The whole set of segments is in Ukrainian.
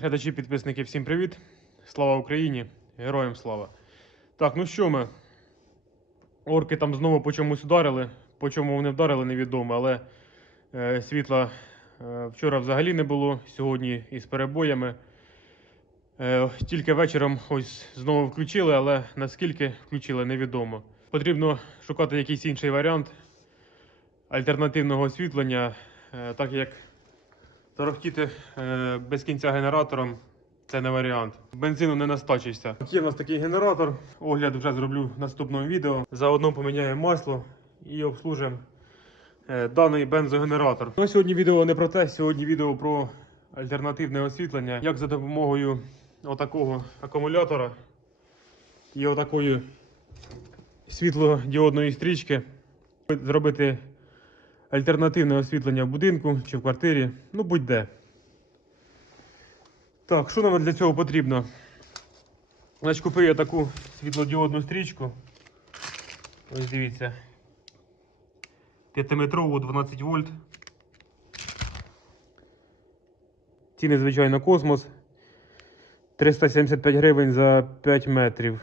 Глядачі, підписники, всім привіт! Слава Україні! Героям слава! Так, ну що ми? Орки там знову по чомусь ударили. По чому вони вдарили, невідомо, але е, світла е, вчора взагалі не було, сьогодні із перебоями. Е, тільки вечором ось знову включили, але наскільки включили, невідомо. Потрібно шукати якийсь інший варіант альтернативного освітлення, е, так як Торохтіти е, без кінця генератором це не варіант. Бензину не настачишся. Є в нас такий генератор. Огляд вже зроблю в наступному відео. Заодно поміняємо масло і обслужимо е, даний бензогенератор. Ну, сьогодні відео не про те, сьогодні відео про альтернативне освітлення. Як за допомогою отакого акумулятора і отакої світлодіодної стрічки зробити альтернативне освітлення в будинку чи в квартирі, ну будь-де. Так, що нам для цього потрібно? Значить, купив я таку світлодіодну стрічку. Ось дивіться. 5-метрову 12 вольт. Ціни, звичайно, космос. 375 гривень за 5 метрів.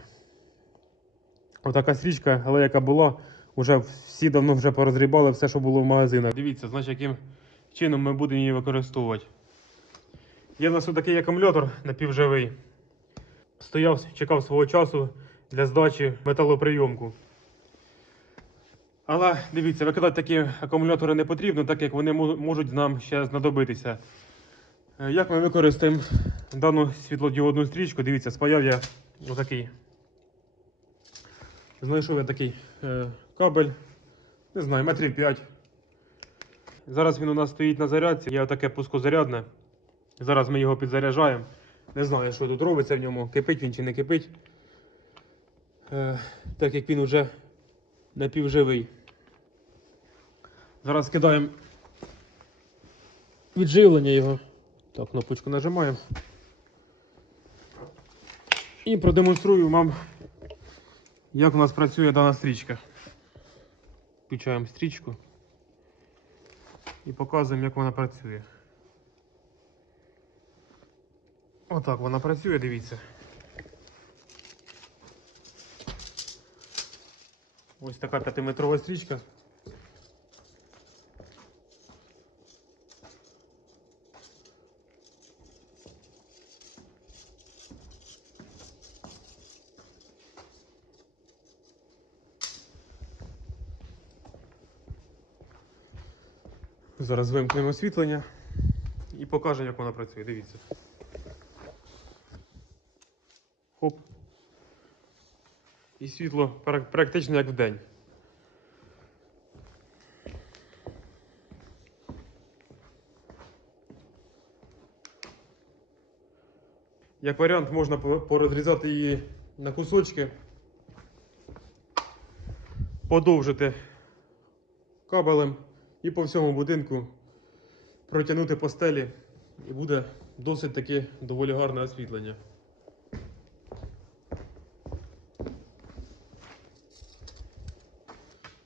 Отака стрічка, але яка була, вже всі давно вже порозрібали все, що було в магазинах. Дивіться, значить, яким чином ми будемо її використовувати. Є в нас такий акумулятор напівживий. Стояв, чекав свого часу для здачі металоприйомку. Але дивіться, викидати такі акумулятори не потрібно, так як вони можуть нам ще знадобитися. Е, Як ми використаємо дану світлодіодну стрічку? Дивіться, спаяв я отакий. Знайшов я такий е, кабель, не знаю, метрів 5. Зараз він у нас стоїть на зарядці. Є таке пускозарядне. Зараз ми його підзаряджаємо. Не знаю, що тут робиться в ньому, кипить він чи не кипить. Е, так як він вже напівживий. Зараз кидаємо відживлення його. Так, кнопочку нажимаємо. І продемонструю вам, як у нас працює дана стрічка. Включаємо стрічку і показуємо, як вона працює. Отак вона працює, дивіться. Ось така 5-метрова стрічка. Зараз вимкнемо освітлення і покажемо, як вона працює. Дивіться. Хоп. І світло практично як вдень. Як варіант, можна порозрізати її на кусочки, подовжити кабелем і по всьому будинку протягнути по стелі, і буде досить таки доволі гарне освітлення.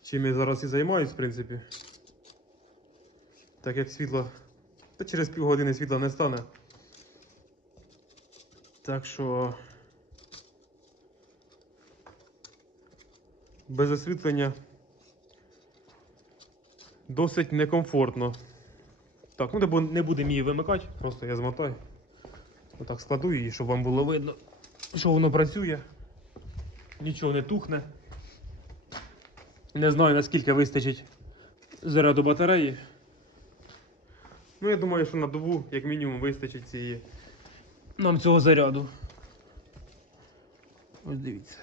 Чим я зараз і займаюсь, в принципі. Так як світло. Та через півгодини світла не стане. Так що. Без освітлення досить некомфортно. Так, ну не бу- не будемо її вимикати, просто я змотаю. Отак складу її, щоб вам було видно, що воно працює. Нічого не тухне. Не знаю наскільки вистачить заряду батареї. Ну, я думаю, що на добу, як мінімум, вистачить цієї нам цього заряду. Ось дивіться.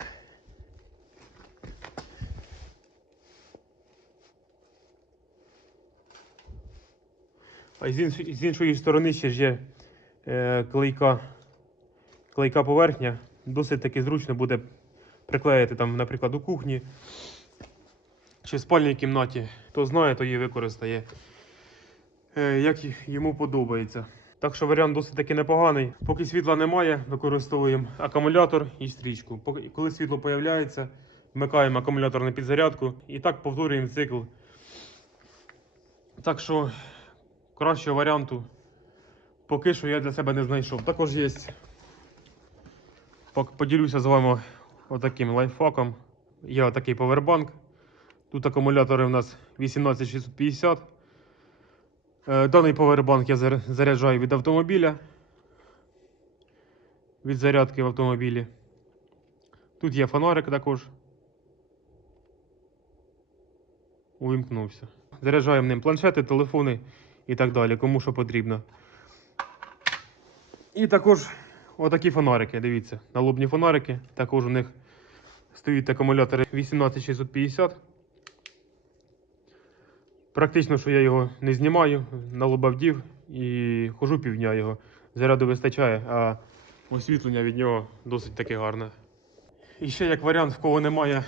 А з іншої, сторони ще ж є е, клейка, клейка поверхня. Досить таки зручно буде приклеїти там, наприклад, у кухні чи в спальній кімнаті. Хто знає, то її використає. Е, як йому подобається. Так що варіант досить таки непоганий. Поки світла немає, використовуємо акумулятор і стрічку. Коли світло з'являється, вмикаємо акумулятор на підзарядку і так повторюємо цикл. Так що кращого варіанту поки що я для себе не знайшов. Також є. Поділюся з вами отаким лайфхаком. Є отакий повербанк. Тут акумулятори у нас 18650. Е, Даний повербанк я заряджаю від автомобіля. Від зарядки в автомобілі. Тут є фонарик також. Увімкнувся. Заряджаємо ним планшети, телефони і так далі, кому що потрібно. І також отакі фонарики, дивіться, налобні фонарики. Також у них стоять акумулятори 18650. Практично, що я його не знімаю, на лоба і хожу півдня його. Заряду вистачає, а освітлення від нього досить таки гарне. І ще як варіант, в кого немає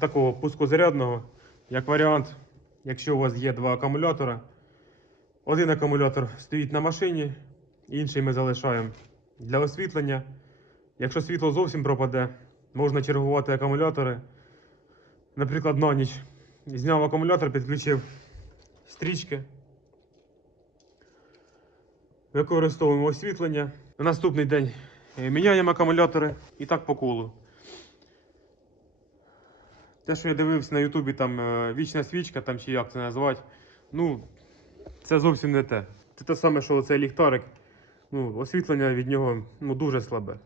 такого пускозарядного, як варіант, якщо у вас є два акумулятора, один акумулятор стоїть на машині, інший ми залишаємо для освітлення. Якщо світло зовсім пропаде, можна чергувати акумулятори. Наприклад, на ніч зняв акумулятор, підключив стрічки. Використовуємо освітлення. На наступний день е, міняємо акумулятори і так по колу. Те, що я дивився на Ютубі, там е, вічна свічка, там чи як це назвати, ну, це зовсім не те. Це те саме, що оцей ліхтарик. Ну, освітлення від нього ну, дуже слабе.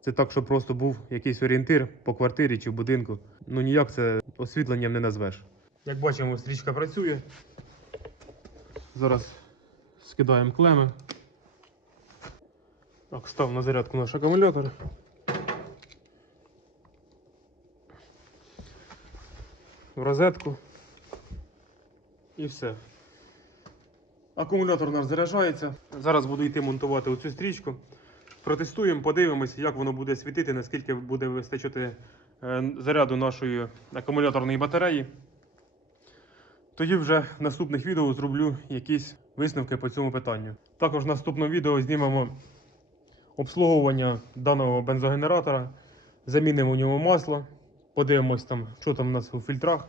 Це так, щоб просто був якийсь орієнтир по квартирі чи в будинку. Ну ніяк це освітленням не назвеш. Як бачимо, стрічка працює. Зараз скидаємо клеми. Так, став на зарядку наш акумулятор. В розетку. І все. Акумулятор наш заряджається. Зараз буду йти монтувати оцю стрічку. Протестуємо, подивимось, як воно буде світити, наскільки буде вистачати е, заряду нашої акумуляторної батареї. Тоді вже в наступних відео зроблю якісь висновки по цьому питанню. Також в наступному відео знімемо обслуговування даного бензогенератора, замінимо у ньому масло, подивимось там, що там у нас у фільтрах.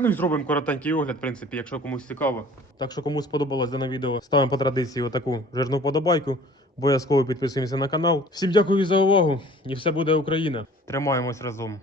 Ну і зробимо коротенький огляд, в принципі, якщо комусь цікаво. Так що кому сподобалось дане відео, ставимо по традиції отаку жирну вподобайку. Обов'язково підписуємося на канал. Всім дякую за увагу і все буде Україна. Тримаємось разом.